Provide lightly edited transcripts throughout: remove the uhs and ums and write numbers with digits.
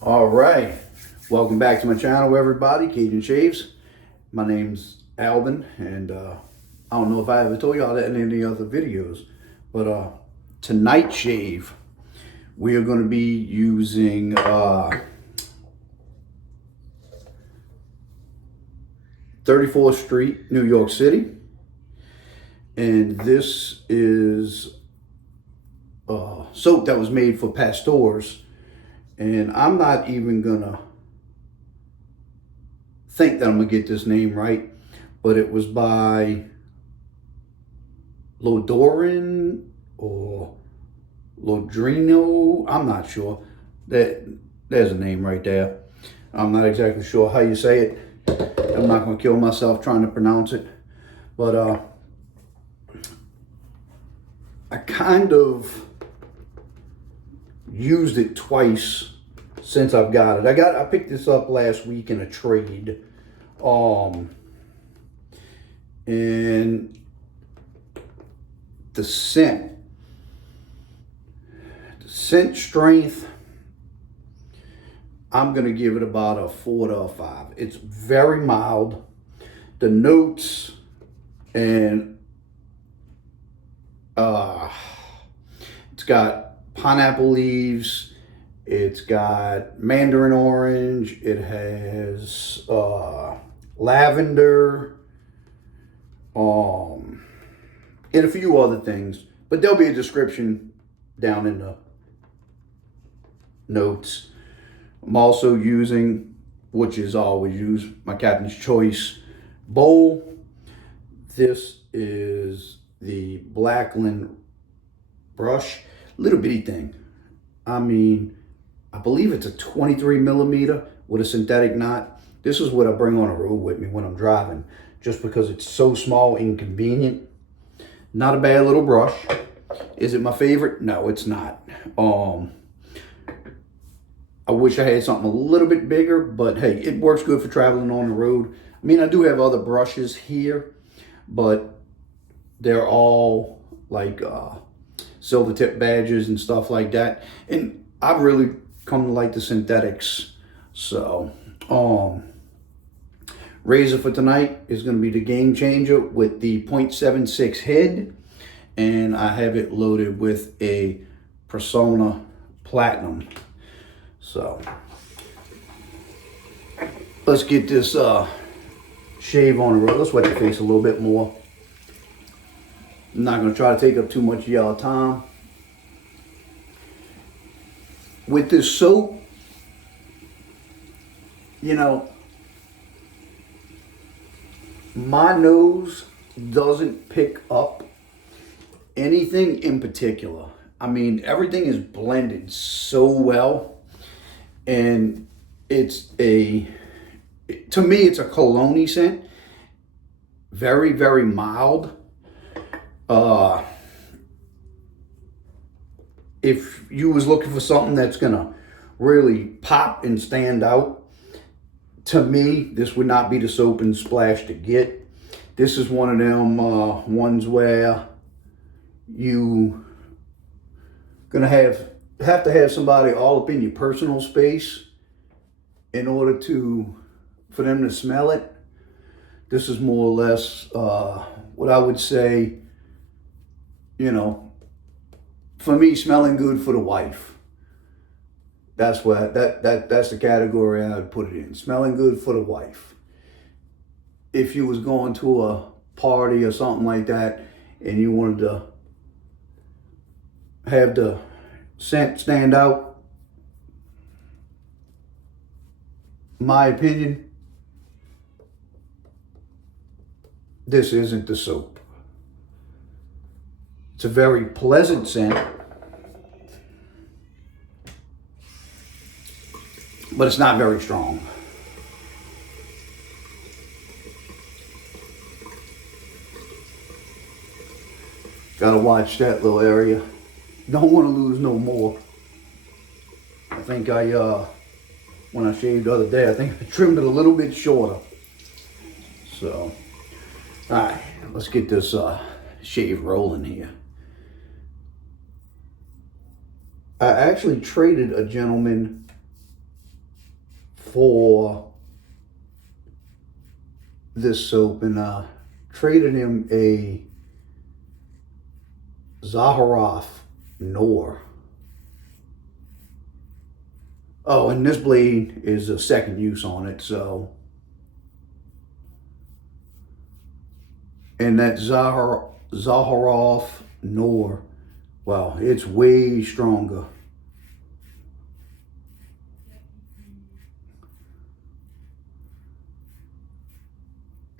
All right, welcome back to my channel, everybody. Cajun Shaves. My name's Alvin, and I don't know if I ever told y'all that in any other videos, but tonight's shave, we are going to be using 34th Street, New York City, and this is soap that was made for pastors. And I'm not even gonna think that I'm gonna get this name right, but it was by Lodrino or Lodrino. I'm not sure. There's a name right there. I'm not exactly sure how you say it. I'm not gonna kill myself trying to pronounce it, but I kind of used it twice since I've got it. I picked this up last week in a trade. And the scent strength, I'm gonna give it about a 4 to a 5. It's very mild. The notes and it's got pineapple leaves, it's got mandarin orange, it has lavender, and a few other things, but there'll be a description down in the notes. I'm also using, which is always used, my Captain's Choice bowl. This is the Blackland brush, little bitty thing. I mean, I believe it's a 23 millimeter with a synthetic knot. This is what I bring on the road with me when I'm driving, just because it's so small and convenient. Not a bad little brush. Is it my favorite? No, it's not. I wish I had something a little bit bigger, but hey, it works good for traveling on the road. I mean, I do have other brushes here, but they're all like silver tip badges and stuff like that. And I've really come to like the synthetics. So, razor for tonight is going to be the Game Changer with the 0.76 head. And I have it loaded with a Personna Platinum. So, let's get this shave on the road. Let's wet the face a little bit more. I'm not going to try to take up too much of y'all time. With this soap, you know, my nose doesn't pick up anything in particular. I mean, everything is blended so well. And it's to me, it's a cologne scent. Very, very mild. If you was looking for something that's gonna really pop and stand out, to me, this would not be the soap and splash to get. This is one of them ones where you gonna have to have somebody all up in your personal space in order for them to smell it. This is more or less what I would say, you know, for me, smelling good for the wife. That's what that's the category I would put it in. Smelling good for the wife. If you was going to a party or something like that and you wanted to have the scent stand out, my opinion, this isn't the soap. It's a very pleasant scent, but it's not very strong. Gotta watch that little area. Don't want to lose no more. I think when I shaved the other day, I think I trimmed it a little bit shorter. So, all right, let's get this shave rolling here. I actually traded a gentleman for this soap, and traded him a Razorock Nor. Oh, and this blade is a second use on it, so. And that Razorock Nor, well, it's way stronger.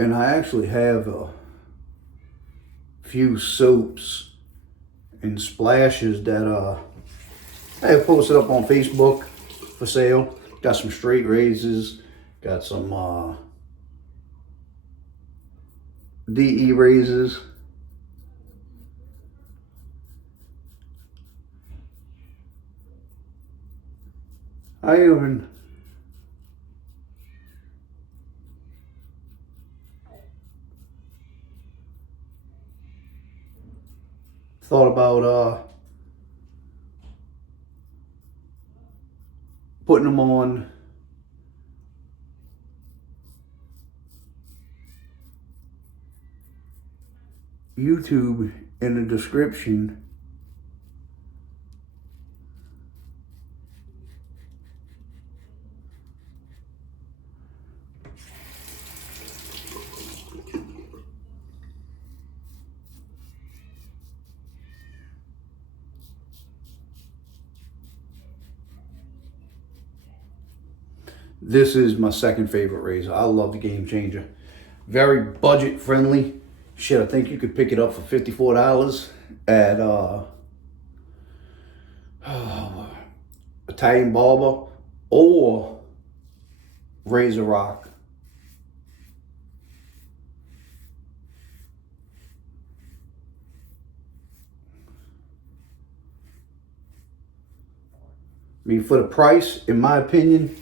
And I actually have a few soaps and splashes that I have posted up on Facebook for sale. Got some straight razors, got some DE razors. I even thought about putting them on YouTube in the description. This is my second favorite razor. I love the Game Changer. Very budget friendly. Shit, I think you could pick it up for $54 at Italian Barber or Razorock. I mean, for the price, in my opinion,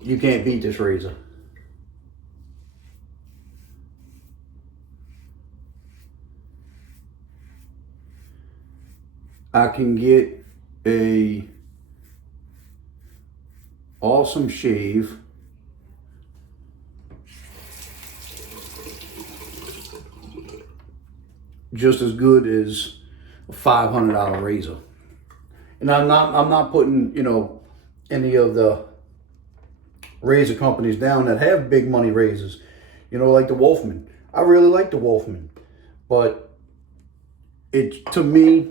you can't beat this razor. I can get a awesome shave just as good as a $500 razor. And I'm not putting, you know, any of the razor companies down that have big money razors, you know, like the Wolfman. I really like the Wolfman, but to me,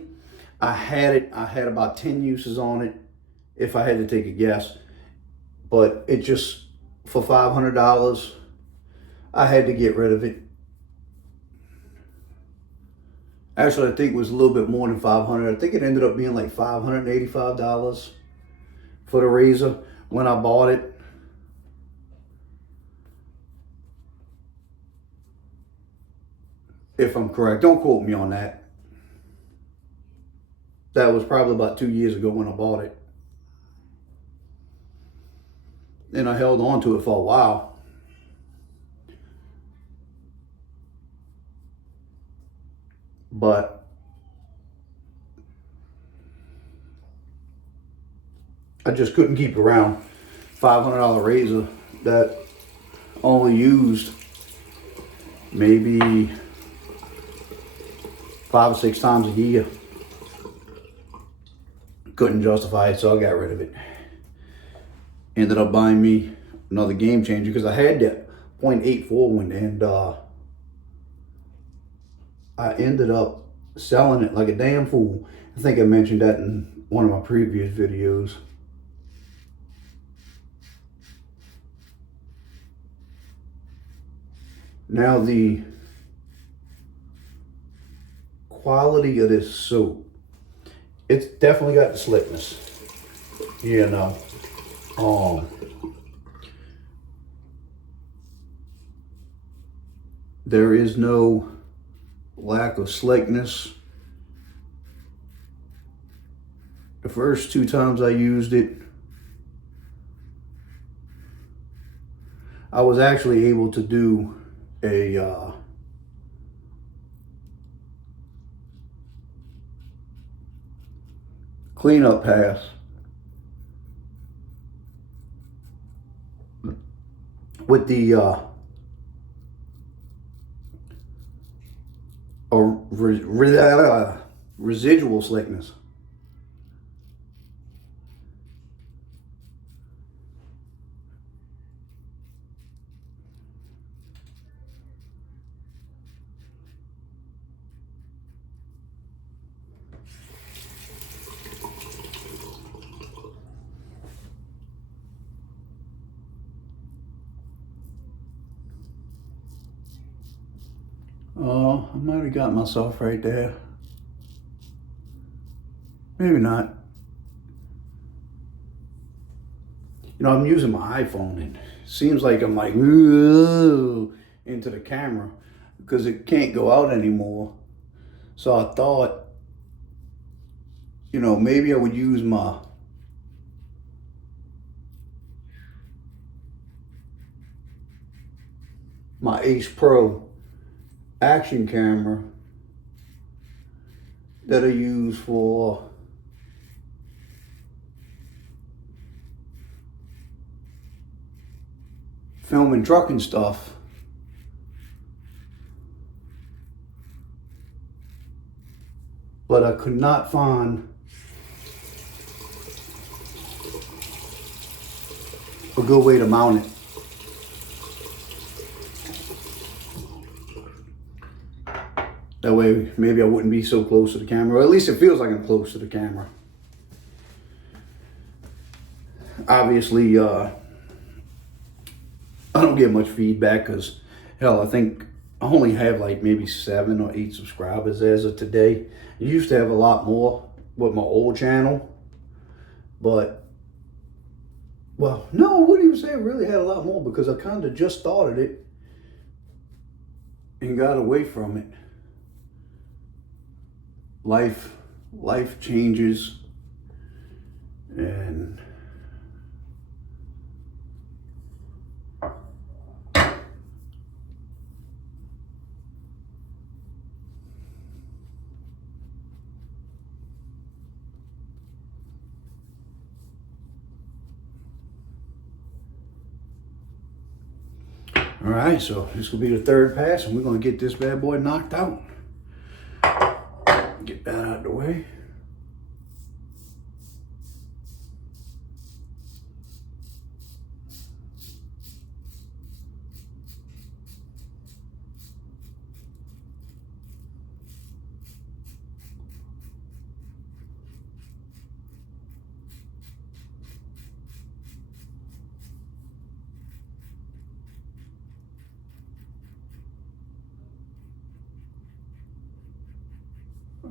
I had about 10 uses on it, if I had to take a guess. But it just, for $500, I had to get rid of it. Actually, I think it was a little bit more than $500. I think it ended up being like $585 for the razor when I bought it. If I'm correct, don't quote me on that. That was probably about 2 years ago when I bought it. And I held on to it for a while. But I just couldn't keep around $500 razor that only used maybe 5 or 6 times a year. Couldn't justify it, so I got rid of it. Ended up buying me another Game Changer because I had that .84 one, and I ended up selling it like a damn fool. I think I mentioned that in one of my previous videos. Now, the quality of this soap, it's definitely got the slickness, you know. There is no lack of slickness. The first 2 times I used it, I was actually able to do a cleanup pass with the residual slickness. Oh, I might have got myself right there. Maybe not. You know, I'm using my iPhone and it seems like I'm like, ooh, into the camera because it can't go out anymore. So I thought, you know, maybe I would use my Ace Pro action camera that I use for filming trucking stuff. But I could not find a good way to mount it. That way, maybe I wouldn't be so close to the camera, or at least it feels like I'm close to the camera. Obviously, I don't get much feedback because, hell, I think I only have like maybe 7 or 8 subscribers as of today. I used to have a lot more with my old channel, but, well, no, I wouldn't even say I really had a lot more because I kind of just started it and got away from it. Life changes, and all right, so this will be the 3rd pass, and we're gonna get this bad boy knocked out. Get that out of the way.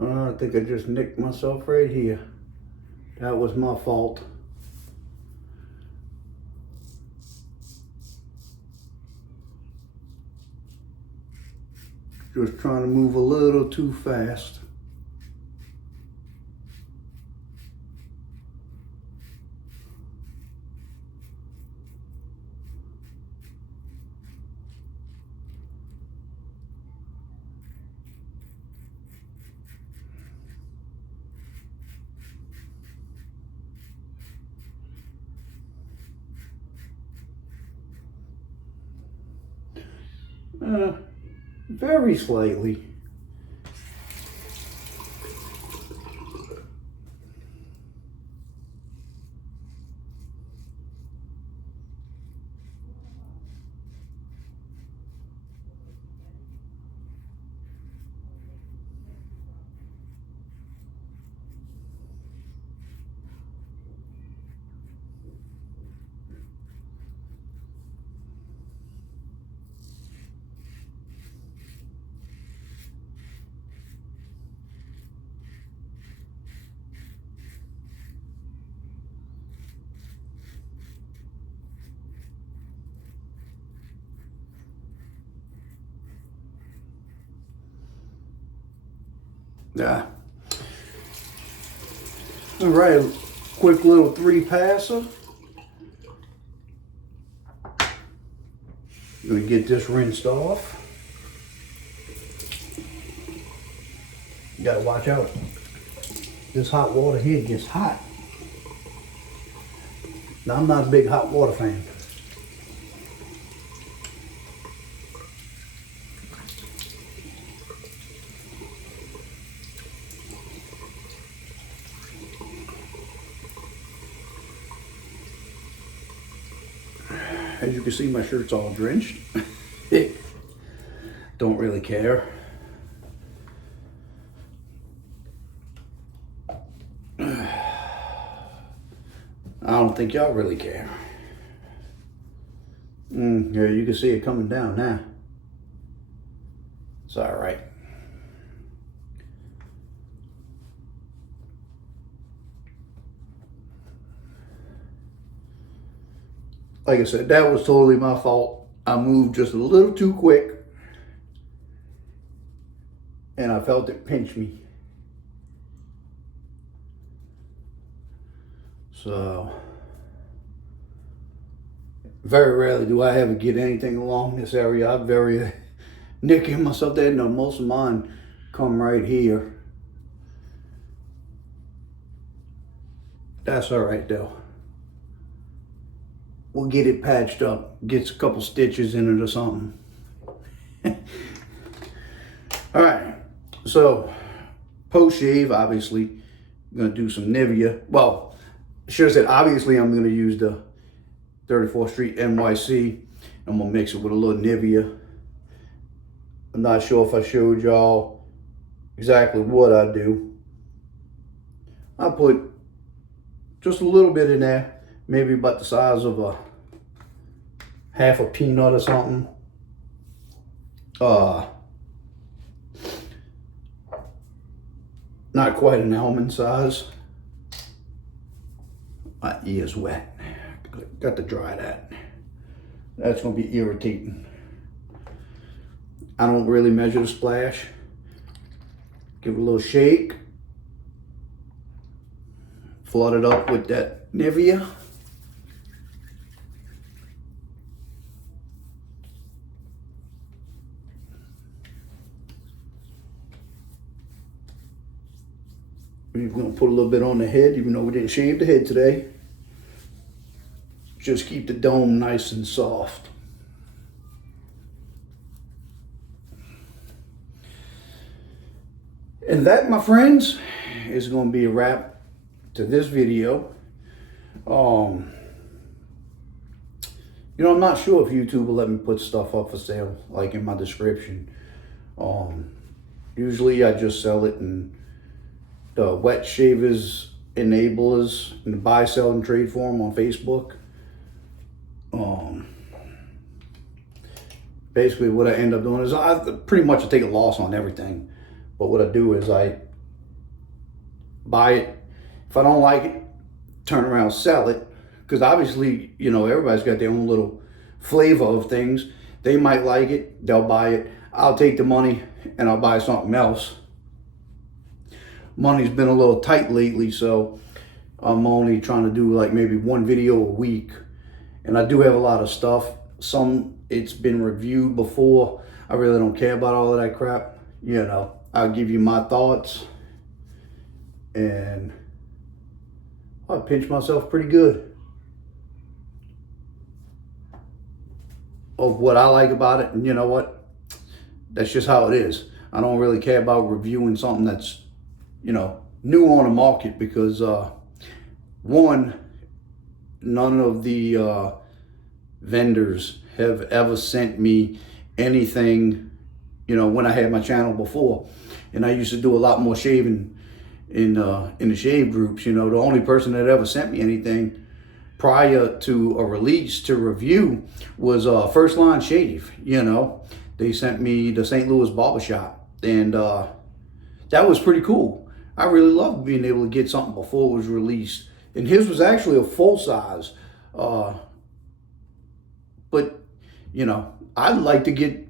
I think I just nicked myself right here. That was my fault. Just trying to move a little too fast. Very slightly. Yeah. All right, quick little 3-passer. Gonna get this rinsed off. You gotta watch out. This hot water here gets hot. Now, I'm not a big hot water fan. As you can see, my shirt's all drenched. Don't really care. I don't think y'all really care. Yeah, you can see it coming down now. It's all right. Like I said, that was totally my fault. I moved just a little too quick, and I felt it pinch me. So, very rarely do I ever get anything along this area. I'm very nicking myself there. No, most of mine come right here. That's all right though. We'll get it patched up. Gets a couple stitches in it or something. All right, so post shave, obviously, I'm gonna do some Nivea. Well, I should have said, obviously, I'm gonna use the 34th Street NYC. I'm gonna mix it with a little Nivea. I'm not sure if I showed y'all exactly what I do. I put just a little bit in there. Maybe about the size of a half a peanut or something. Not quite an almond size. My ear's wet. Got to dry that. That's gonna be irritating. I don't really measure the splash. Give it a little shake. Flood it up with that Nivea. We're gonna put a little bit on the head, even though we didn't shave the head today. Just keep the dome nice and soft. And that, my friends, is gonna be a wrap to this video. You know, I'm not sure if YouTube will let me put stuff up for sale, like in my description. Usually I just sell it in the wet shavers enablers in the buy, sell, and trade forum on Facebook. Basically what I end up doing is I pretty much take a loss on everything. But what I do is I buy it. If I don't like it, turn around, sell it. Because obviously, you know, everybody's got their own little flavor of things. They might like it, they'll buy it. I'll take the money and I'll buy something else. Money's been a little tight lately, so I'm only trying to do like maybe one video a week. And I do have a lot of stuff. Some it's been reviewed before. I really don't care about all of that crap. You know, I'll give you my thoughts. And I pinch myself pretty good of what I like about it. And you know what? That's just how it is. I don't really care about reviewing something that's, you know, new on the market because one, none of the vendors have ever sent me anything, you know, when I had my channel before. And I used to do a lot more shaving in the shave groups. You know, the only person that ever sent me anything prior to a release to review was First Line Shave. You know, they sent me the St. Louis Barbershop, and that was pretty cool. I really loved being able to get something before it was released. And his was actually a full size. But, you know, I'd like to get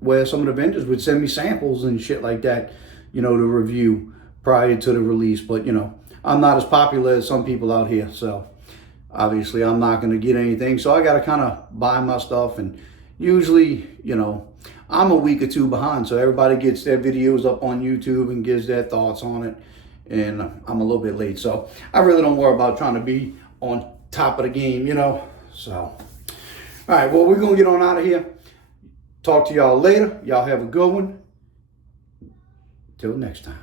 where some of the vendors would send me samples and shit like that, you know, to review prior to the release. But, you know, I'm not as popular as some people out here. So, obviously, I'm not going to get anything. So, I got to kind of buy my stuff. And usually, you know, I'm a week or two behind. So, everybody gets their videos up on YouTube and gives their thoughts on it. And I'm a little bit late. So, I really don't worry about trying to be on top of the game, you know. So, all right, well, we're going to get on out of here. Talk to y'all later. Y'all have a good one. Till next time.